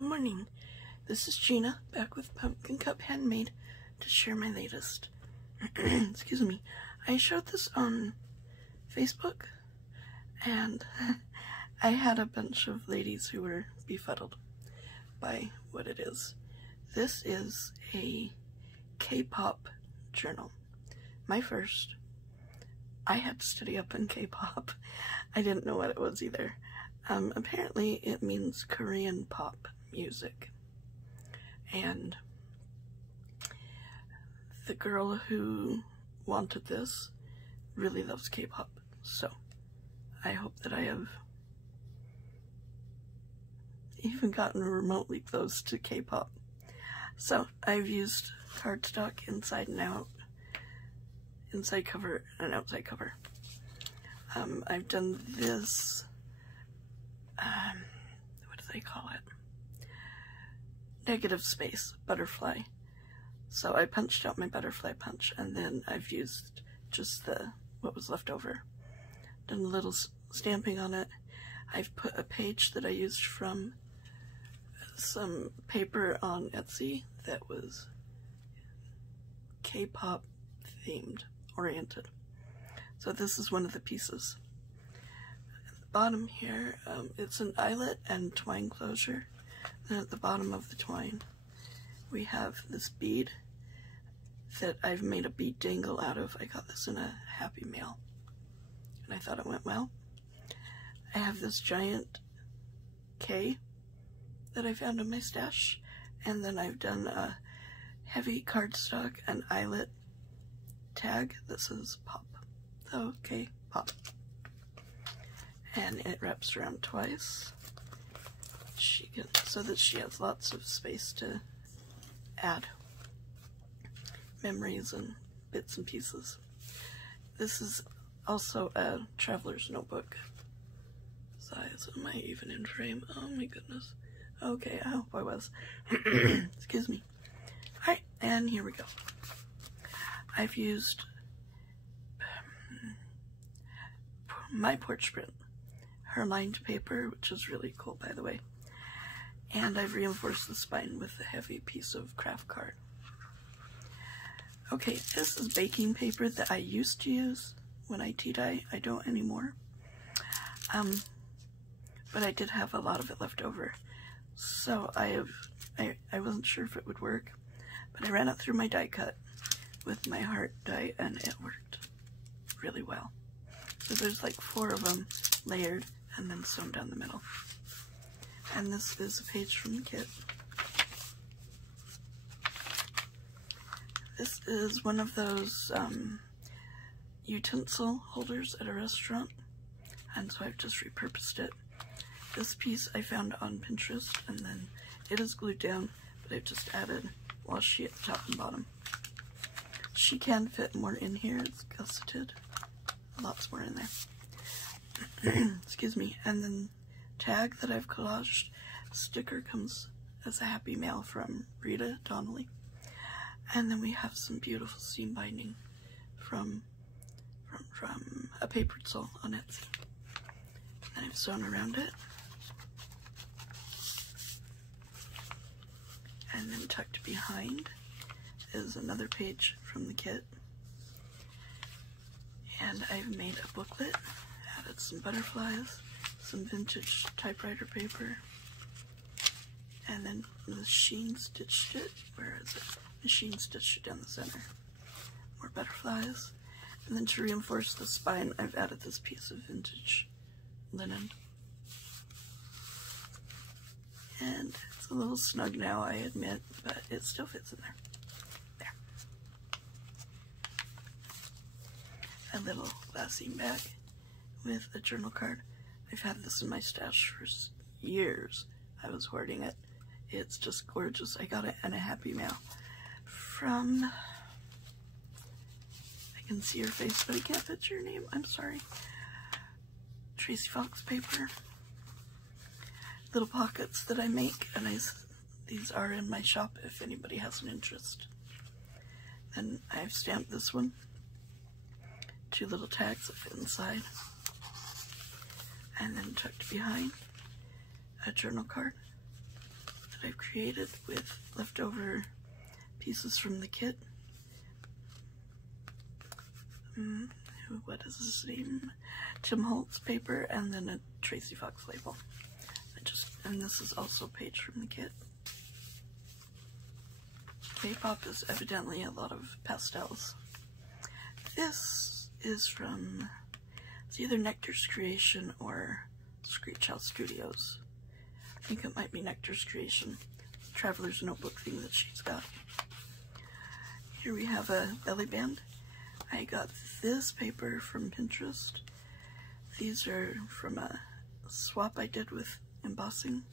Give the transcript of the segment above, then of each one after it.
Good morning, this is Gina, back with Pumpkin Cup Handmade to share my latest. Excuse me. I showed this on Facebook, and I had a bunch of ladies who were befuddled by what it is. This is a K-pop journal. My first. I had to study up in K-pop. I didn't know what it was either. Apparently it means Korean pop music, and the girl who wanted this really loves K-pop, so I hope that I have even gotten remotely close to K-pop. So I've used cardstock inside and out, inside cover and outside cover. I've done this, what do they call it? Negative space butterfly. So I punched out my butterfly punch, and then I've used just what was left over. Done a little stamping on it. I've put a page that I used from some paper on Etsy that was K-pop themed, oriented. So this is one of the pieces. At the bottom here, it's an eyelet and twine closure. And at the bottom of the twine, we have this bead that I've made a bead dangle out of. I got this in a Happy Mail, and I thought it went well. I have this giant K that I found in my stash, and then I've done a heavy cardstock and eyelet tag that says pop. So, okay, pop. And it wraps around twice. So that she has lots of space to add memories and bits and pieces. This is also a traveler's notebook size. Am I even in frame? Oh my goodness. Okay, I hope I was. Excuse me. Alright, and here we go. I've used my porch print, her lined paper, which is really cool, by the way. And I've reinforced the spine with a heavy piece of craft card. Okay, this is baking paper that I used to use when I tea dye. I don't anymore. But I did have a lot of it left over. So I wasn't sure if it would work, but I ran it through my die cut with my heart die, and it worked really well. So there's like 4 of them layered and then sewn down the middle. And this is a page from the kit. This is one of those utensil holders at a restaurant, and so I've just repurposed it. This piece I found on Pinterest, and then it is glued down, but I've just added washi at the top and bottom. She can fit more in here, it's gusseted. Lots more in there. Excuse me. And then tag that I've collaged. Sticker comes as a Happy Mail from Rita Donnelly. And then we have some beautiful seam binding from a papered soul on Etsy. And I've sewn around it. And then tucked behind is another page from the kit. And I've made a booklet, added some butterflies, some vintage typewriter paper, and then machine stitched it. Where is it? Machine stitched it down the center. More butterflies. And then to reinforce the spine, I've added this piece of vintage linen. And it's a little snug now, I admit, but it still fits in there. A little glassine bag with a journal card. I've had this in my stash for years. I was hoarding it. It's just gorgeous. I got it in a Happy Mail from, I can see your face, but I can't fit your name. I'm sorry. Tracy Fox paper. Little pockets that I make, and these are in my shop if anybody has an interest. Then I've stamped this one. 2 little tags that fit inside, and then tucked behind a journal card, I've created with leftover pieces from the kit. What is his name? Tim Holtz paper, and then a Tracy Fox label. And this is also a page from the kit. K-pop is evidently a lot of pastels. This is from, it's either Nectar's Creation or Screech House Studios. I think it might be Nectar's Creation. Traveler's Notebook thing that she's got. Here we have a belly band. I got this paper from Pinterest. These are from a swap I did with embossing.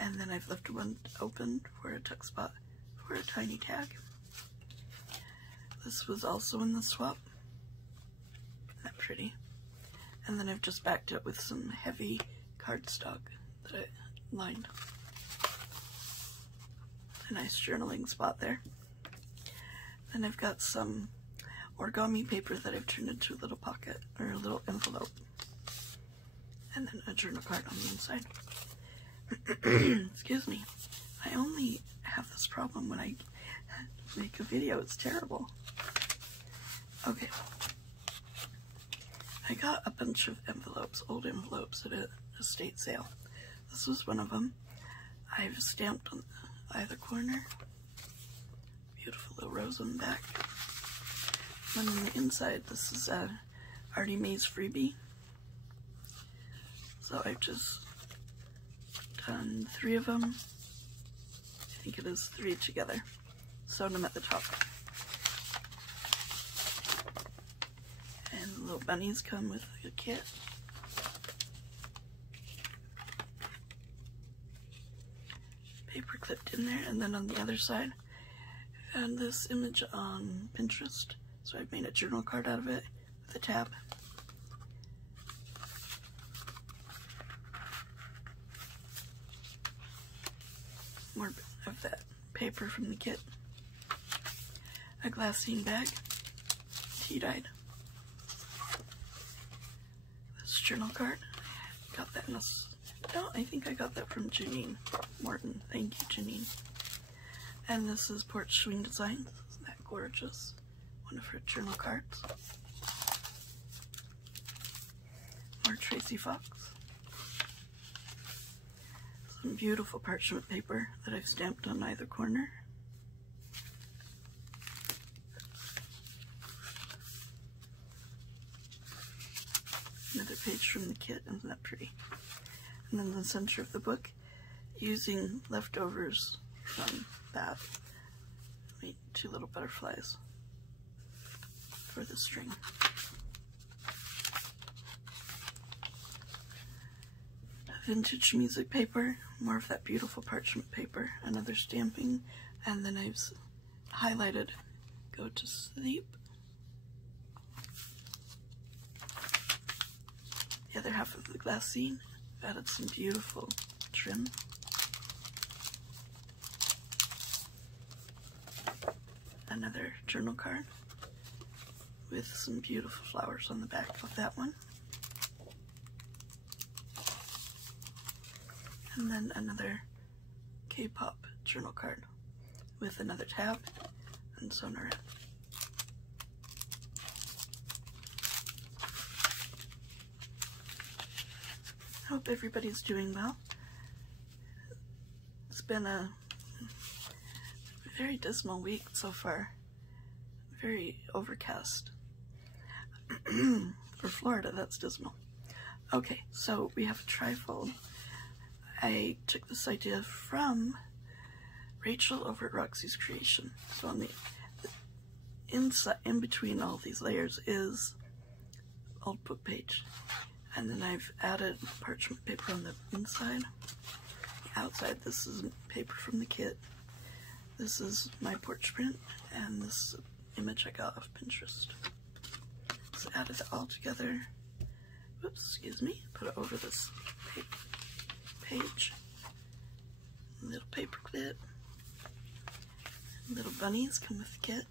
And then I've left one open for a tuck spot for a tiny tag. This was also in the swap. Isn't that pretty? And then I've just backed it with some heavy cardstock that I lined. A nice journaling spot there. Then I've got some origami paper that I've turned into a little pocket or a little envelope. And then a journal card on the inside. Excuse me. I only have this problem when I make a video. It's terrible. Okay. I got a bunch of envelopes, old envelopes at a estate sale. This was one of them. I've stamped on either corner. Beautiful little rose on the back. One on the inside. This is a Artie Mays freebie. So I've just done 3 of them. I think it is 3 together. Sewn them at the top. And the little bunnies come with a kit. Paper clipped in there, and then on the other side, I found this image on Pinterest. So I've made a journal card out of it with a tab. More of that paper from the kit. A glassine bag, tea-dyed. This journal card, got that in a, no, I think I got that from Janine Morton. Thank you, Janine. And this is Porch Swing Designs. Isn't that gorgeous? One of her journal cards. More Tracy Fox. Some beautiful parchment paper that I've stamped on either corner. Another page from the kit, isn't that pretty? And then the center of the book, using leftovers from that, I made 2 little butterflies for the string. Vintage music paper, more of that beautiful parchment paper, another stamping, and then I've highlighted Go to Sleep. The other half of the glassine, I've added some beautiful trim. Another journal card with some beautiful flowers on the back of that one. And then another K-pop journal card with another tab and sewn around. I hope everybody's doing well. It's been a very dismal week so far. Very overcast. For Florida, that's dismal. Okay, so we have a trifold. I took this idea from Rachel over at Roxy's Creation. So on the inside, in between all these layers is old book page. And then I've added parchment paper on the inside. The outside, this is paper from the kit. This is my porch print, and this image I got off Pinterest. So added it all together. Whoops, excuse me. Put it over this page. Little paper clip. Little bunnies come with the kit.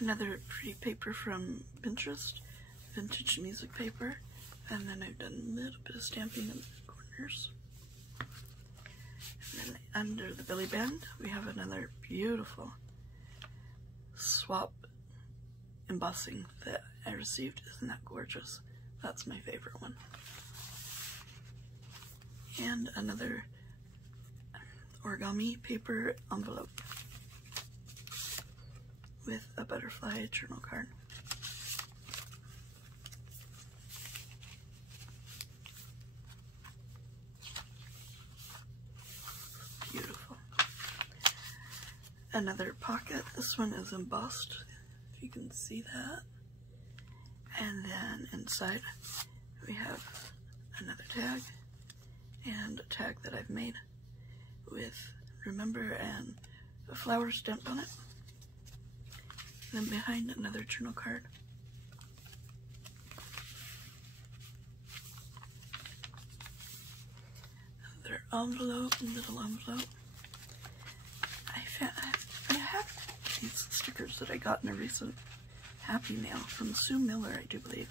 Another pretty paper from Pinterest, vintage music paper. And then I've done a little bit of stamping in the corners. And then under the belly band, we have another beautiful swap embossing that I received. Isn't that gorgeous? That's my favorite one. And another origami paper envelope with a butterfly journal card. Beautiful. Another pocket. This one is embossed, if you can see that. And then inside we have another tag and a tag that I've made with remember and a flower stamped on it. And then behind, another journal card. Another envelope, little envelope. I have these stickers that I got in a recent Happy Mail from Sue Miller, I do believe.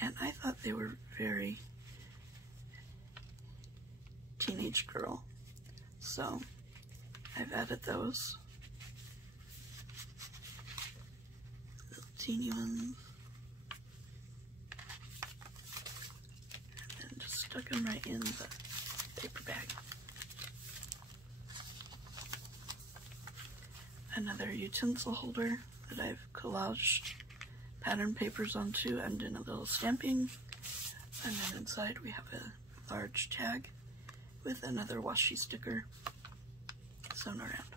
And I thought they were very teenage girl. So I've added those. Little teeny ones. And then just stuck them right in the paper bag. Another utensil holder that I've collaged pattern papers onto and in a little stamping. And then inside we have a large tag with another washi sticker sewn around.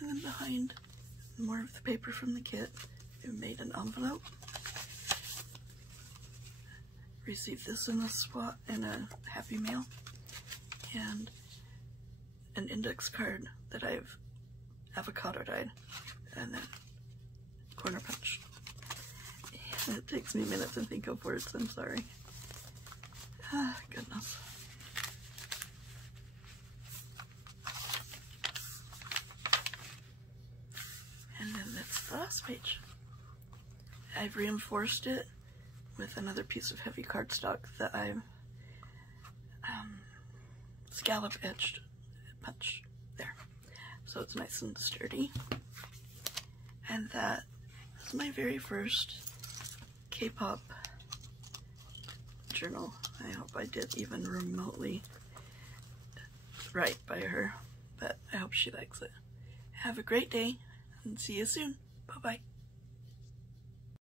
And then behind, more of the paper from the kit. I made an envelope. Received this in a spot in a Happy Mail. And an index card that I've avocado dyed and then corner punched. And it takes me a minute to think of words, I'm sorry. Ah, goodness. And then that's the last page. I've reinforced it with another piece of heavy cardstock that I've scallop edged, punched there. So it's nice and sturdy. And that is my very first K-pop journal. I hope I did even remotely right by her, but I hope she likes it. Have a great day and see you soon. Bye-bye.